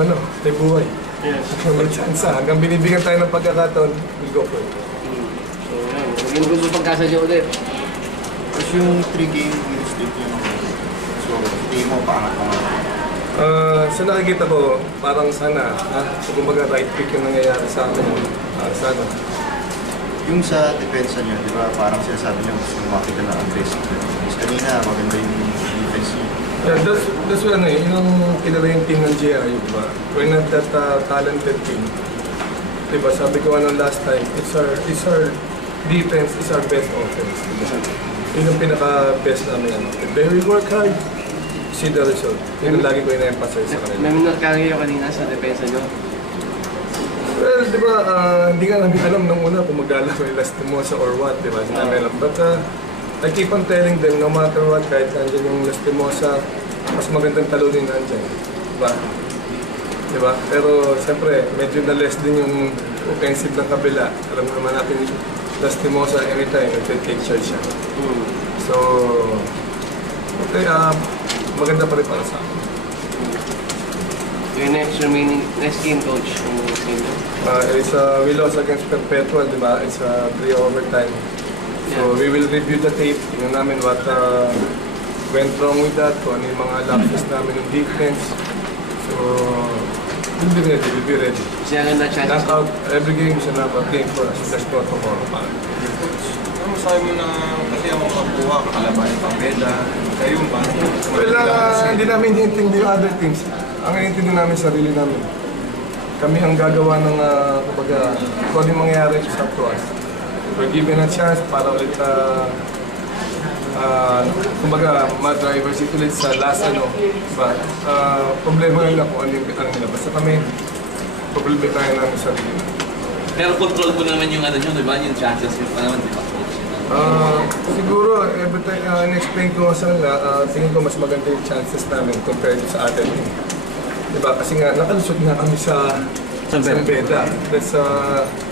Ano, may buhay. Yes. May chance. Hanggang binibigyan tayo ng pagkakataon, we'll go for it. So, yan. Maging gusto pagkasa niyo ulit. Tapos yung 3-game win streak yung so, tingin mo paangat mo? Sa nakikita ko, parang sana, so kumbaga right pick yung nangyayari sa amin. Sana. Yung sa depensa niyo, di ba parang sinasabi niyo gusto makita na aggressive. Mas kanina, maganda yung defense niyo. Yeah, that's what yun ang kinala yung team ng GIU, diba? We're not that talented team. Diba, sabi ko last time, it's our defense is our best offense. Diba? Yun ang pinaka-best namin. If we work hard, see the result. Yun ang lagi ko ina-emphasize sa kanila. Naminat ka kayo kanina sa depensa niyo. Well, di ba, hindi nga namin alam nung una kung magdala ko yung Lastimosa or what, di ba? Hindi namin alam. But I keep on telling them, no matter what, kahit nandyan yung Lastimosa, mas magandang talunin nandyan. Di ba? Di ba? Pero siyempre, medyo na-less din yung offensive ng kabila. Alam mo naman natin, Lastimosa anytime, nag-take charge siya. So, okay, maganda pa rin para sa akin. Yung next game, coach, yung game niyo? It's we lost against Perpetual, di ba? It's 3 overtime. So we will review the tape. Tingnan namin what went wrong with that, kung ano yung mga lapses namin ng defense. So, we'll be ready. Kasi ang ganda chances. Knock out every game is a knockout game for us. That's not tomorrow. Ano masabi mo na kasi ako kapuha, kakalaban yung Pambeda, kayo ba? Well, hindi namin hintindi yung other teams. Ang hintindi namin sarili namin. Kami ang gagawa ng, kumbaga, kung ano yung mangyayari sa to us. We're given a chance para ulit, kumbaga, ma-drivers it ulit sa last But, problema nila kung ano yung nila. Basta kami, problema tayo ng sarili. Pero control ko naman yung nyo, di ba? Yung chances yun pa naman, di ba? Siguro, every time in-explain ko sa nila, tingin ko mas maganda yung chances namin compared sa other team. Diba? Kasi nga, nakalusot nga kami sa Beda. That's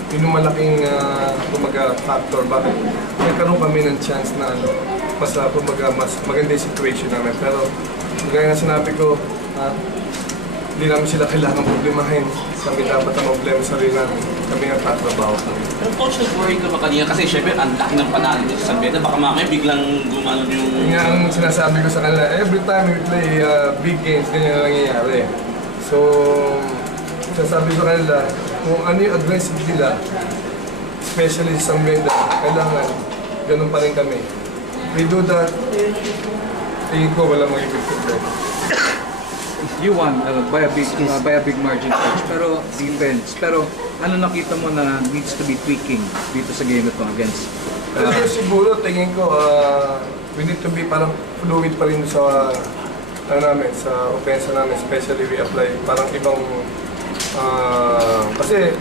yun yung malaking factor. Bakit? Nagkaroon kami ng chance na mas maganda yung situation namin. Pero, gaya na sinabi ko, hindi namin sila kailangan problemahin. Kami dapat ang problema sa sarili namin. Kami ang tatrabaho kami. Pero coach, nag-worry ka ba kanina? Kasi syempre, ang laki ng panalo nyo sa Beda. Baka mamaya biglang gumanon yung... Yun nga ang sinasabi ko sa kanila, every time we play big games, ganyan na nangyayari. So, sasabi ko kanila, kung ano yung aggressive nila, especially sa Beda, kailangan ganun pa rin kami. We do that, tingin ko walang magiging problema. You won by a big margin, coach. Pero defense. Pero ano nakita mo na needs to be tweaking dito sa game ito against? Siguro tingin ko we need to be parang fluid pa rin sa namin, sa offense namin, especially we apply parang ibang kasi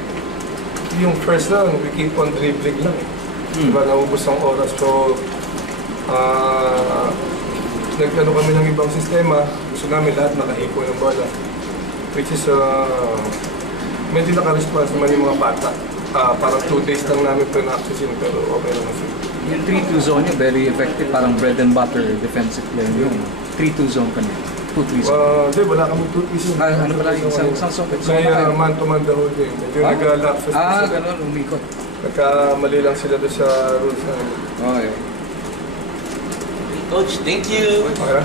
yung first round we keep on dribbling lang. Diba, naubos ang oras. So nagkano kami ng ibang sistema, gusto namin lahat nakahipo ng bola. Which is, medyo naka-response naman yung mga bata. Parang 2 days lang namin pre-practice pero okay naman sila. Yung 3-2 zone niya, very effective. Parang bread and butter defensive play. Yung 3-2 zone kanina. 2-3 zone. Hindi, wala kami 2-3 zone. Ano pala yung isang zone? Kaya man-to-man the whole game. Medyo nag-lapses. Ganun, umikot. Nagkamali lang sila doon sa rules namin. Okay. Coach, thank you! Okay.